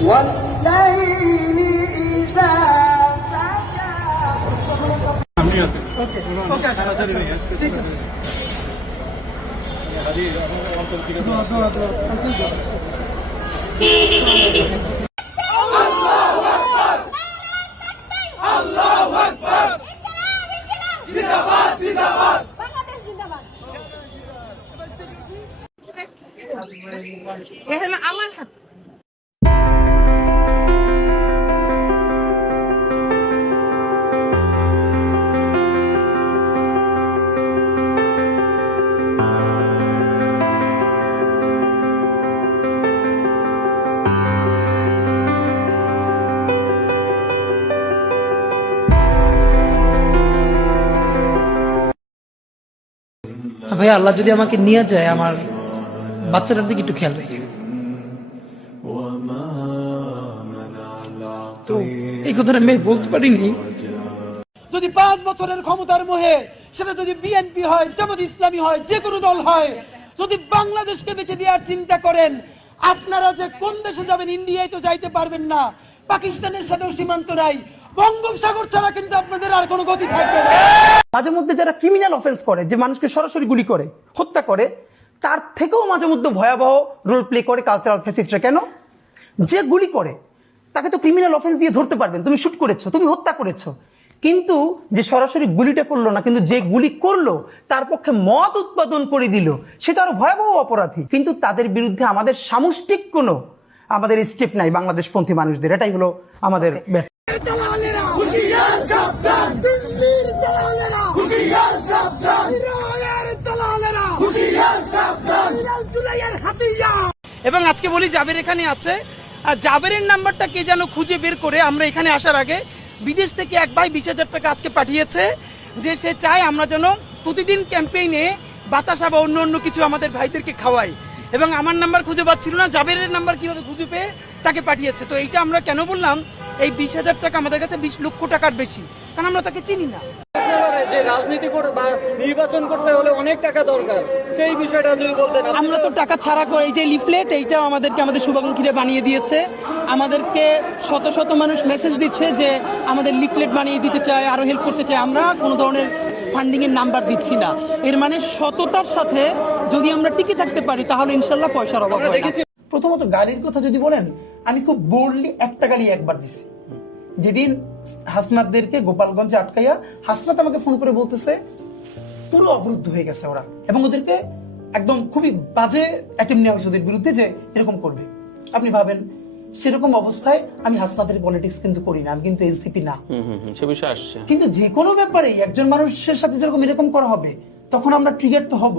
والليل إذا سجى ঠিক আছে আল্লাহু আকবার জিন্দাবাদ জিন্দাবাদ বাংলাদেশ জিন্দাবাদ এখানে আমার হাত ভাই আল্লাহ যদি আমাকে নিয়ে যায় আমার বাচ্চাটার দিকে একটু খেয়াল রেখে তো এই কথাটা আমি বলতে পারিনি যদি 5 বছরের ক্ষমতার মোহে সেটা যদি বিএনপি হয় জামাত ইসলামী হয় যে কোনো দল হয় যদি বাংলাদেশকে বেঁচে দেওয়ার চিন্তা করেন আপনারা যে কোন দেশে যাবেন ইন্ডিয়ায় তো যাইতে পারবেন না পাকিস্তানের সাথেও সীমান্ত নাই বঙ্গোপসাগর ছাড়া কিন্তু আপনাদের আর কোনো গতি থাকবে না মাঝে মধ্যে যারা ক্রিমিনাল অফেন্স করে যে মানুষকে সরাসরি গুলি করে হত্যা করে তার থেকেও মাঝে মধ্যে ভয়াবহ রোল প্লে করে কালচারাল ফ্যাসিস্টরা কেন যে গুলি করে তাকে তো ক্রিমিনাল অফেন্স দিয়ে ধরতে পারবেন তুমি শুট করেছো তুমি হত্যা করেছো কিন্তু যে সরাসরি গুলিটা করলো না কিন্তু যে গুলি করলো তার পক্ষে মত উৎপাদন করে দিল সেটা আরো ভয়াবহ অপরাধী কিন্তু তাদের বিরুদ্ধে আমাদের সামষ্টিক কোনো আমাদের স্টেপ নাই বাংলাদেশপন্থী মানুষদের এটাই হলো আমাদের এবং আজকে বলি জাবের এখানে আছে আর জাবেরের নাম্বারটা কে যেন খুঁজে বের করে আমরা এখানে আসার আগে বিদেশ থেকে এক ভাই 20,000 টাকা আজকে পাঠিয়েছে যে সে চায় আমরা যেন প্রতিদিন ক্যাম্পেইনে বাতাসা বা অন্য কিছু আমাদের ভাইদেরকে খাওয়াই এবং আমার নাম্বার খুঁজে পাচ্ছিল না জাবেরের নাম্বার কিভাবে খুঁজে পেয়ে তাকে পাঠিয়েছে তো এইটা আমরা কেন বললাম এই 20,000 টাকা আমাদের কাছে 20 লক্ষ টাকার বেশি কারণ আমরা তাকে চিনি না যে রাজনীতি বা নির্বাচন করতে হলে অনেক টাকা দরকার সেই বিষয়টা যদি বলতেন আমরা তো টাকা ছাড়া করে এই যে লিফলেট এইটাও আমাদের শুভাকাঙ্ক্ষীরা বানিয়ে দিয়েছে আমাদেরকে শত শত মানুষ মেসেজ দিচ্ছে যে আমাদের লিফলেট বানিয়ে দিতে চায় আরো হেল্প করতে চায় আমরা কোনো ধরনের ফান্ডিং এর নাম্বার দিচ্ছি না এর মানে সততার সাথে যদি আমরা টিকে থাকতে পারি তাহলে ইনশাল্লাহ পয়সার অভাব হবে না প্রথমত গালির কথা যদি বলেন আমি খুব বোল্ডলি একটা গালি একবার দিছি যেদিন হাসনাতদেরকে গোপালগঞ্জে আটকাইয়া হাসনাত আমাকে ফোন করে বলতেছে পুরো অবরুদ্ধ হয়ে গেছে ওরা এবং ওদেরকে একদম খুবই বাজে অ্যাটেম্প নেওয়া হয়েছে ওদের বিরুদ্ধে যে এরকম করবে আপনি ভাবেন সেরকম অবস্থায় আমি হাসনাতের পলিটিক্স কিন্তু করি না আমি কিন্তু এনসিপি না সে বিষয় আসছে কিন্তু যে কোনো ব্যাপারেই একজন মানুষের সাথে যেরকম এরকম করা হবে তখন আমরা ট্রিগার তো হব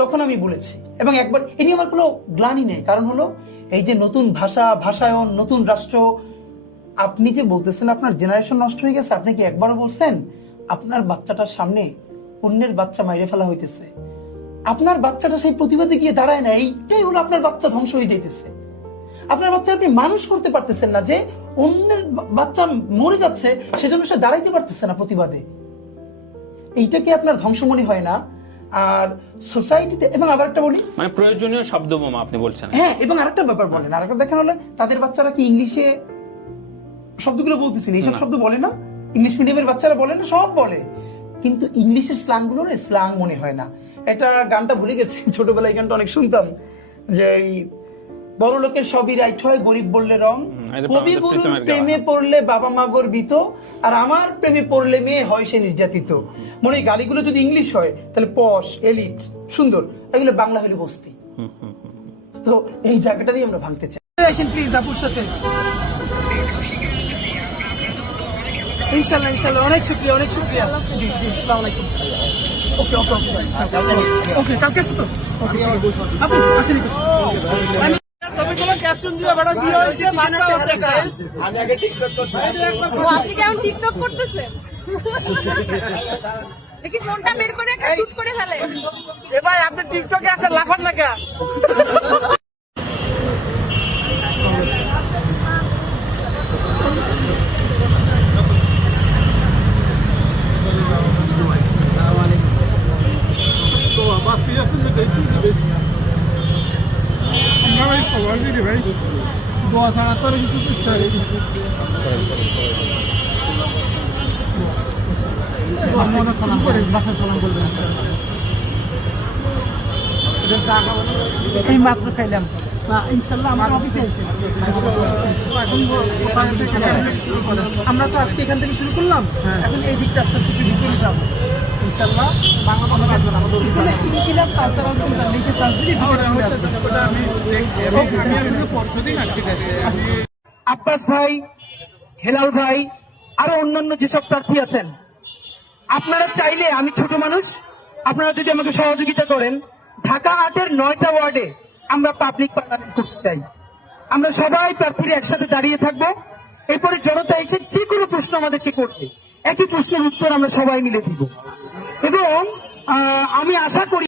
তখন আমি বলেছি এবং একবার এটি আমার কোনো গ্লানি নেই কারণ হলো এই যে নতুন ভাষায়ন নতুন রাষ্ট্র আপনি যে বলতেছেন আপনার জেনারেশন নষ্ট হয়ে গেছে আপনি কি একবারও বলছেন আপনার বাচ্চাটার সামনে অন্যের বাচ্চা মাইরে ফেলা হইতেছে আপনার বাচ্চাটা সেই প্রতিবাদে গিয়ে দাঁড়ায় না এইটাই হলো আপনার বাচ্চা ধ্বংস হয়ে যাইতেছে আপনার বাচ্চা আপনি মানুষ করতে পারতেছেন না যে অন্যের বাচ্চা মরে যাচ্ছে সেজন্য সে দাঁড়াইতে পারতেছে না প্রতিবাদে এইটাকে আপনার ধ্বংস মনে হয় না আর সোসাইটিতে এবং আবার একটা বলি মানে প্রয়োজনীয় শব্দ বোমা আপনি বলছেন হ্যাঁ এবং আরেকটা ব্যাপার বলেন আরেকটা দেখেন হলে তাদের বাচ্চারা কি ইংলিশে শব্দগুলো বলতেছেন এইসব শব্দ বলে না ইংলিশ মিডিয়ামের বাচ্চারা বলে না সব বলে কিন্তু ইংলিশের স্ল্যাং গুলো স্ল্যাং মনে হয় না এটা গানটা ভুলে গেছে ছোটবেলায় গানটা অনেক শুনতাম যে বড় লোকের সবই রাইট হয় গরিব বললে রং কবি গুরুর প্রেমে পড়লে বাবা মা গর্বিত আর আমার প্রেমে পড়লে মেয়ে হয় সে নির্যাতিত মনে হয় গালিগুলো যদি ইংলিশ হয় তাহলে পশ এলিট সুন্দর এগুলো বাংলা হলে বস্তি তো এই জায়গাটা দিয়ে আমরা ভাঙতে চাই প্লিজ আপুর সাথে ইনশাআল্লাহ ইনশাআল্লাহ অনেক শুকরিয়া জি জি আসসালামু আলাইকুম ওকে ওকে ওকে কালকে তো ওকে আপনি আসেন আমি সবগুলো ক্যাপশন দিয়ে বড় কি হইছে মানটা হচ্ছে গাইস আমি আগে টিকটক করতে আপনি কেমন টিকটক করতেছেন দেখি ফোনটা বের করে একটা শুট করে ফেলে এ ভাই আপনি টিকটকে আছেন লাফান না কেন এই মাত্র খাইলাম না ইনশাল্লাহ আমার অফিসে এসে আমরা তো আজকে এখান থেকে শুরু করলাম এখন এই দিকটা আস্তে আস্তে ভিতরে যাবো ইনশাল্লাহ বাংলা ইনকিলাব কালচারাল সেন্টার লিখে আব্বাস ভাই, হেলাল ভাই, আরো অন্যান্য যেসব প্রার্থী আছেন, আপনারা চাইলে, আমি ছোট মানুষ, আপনারা যদি আমাকে সহযোগিতা করেন, ঢাকা 8-এর 9টা ওয়ার্ডে আমরা পাবলিক পার্লামেন্ট করতে চাই। আমরা সবাই প্রার্থীরা একসাথে দাঁড়িয়ে থাকবো, এরপরে জনতা এসে যে কোনো প্রশ্ন আমাদেরকে করবে, একই প্রশ্নের উত্তর আমরা সবাই মিলে দিব। এবং আমি আশা করি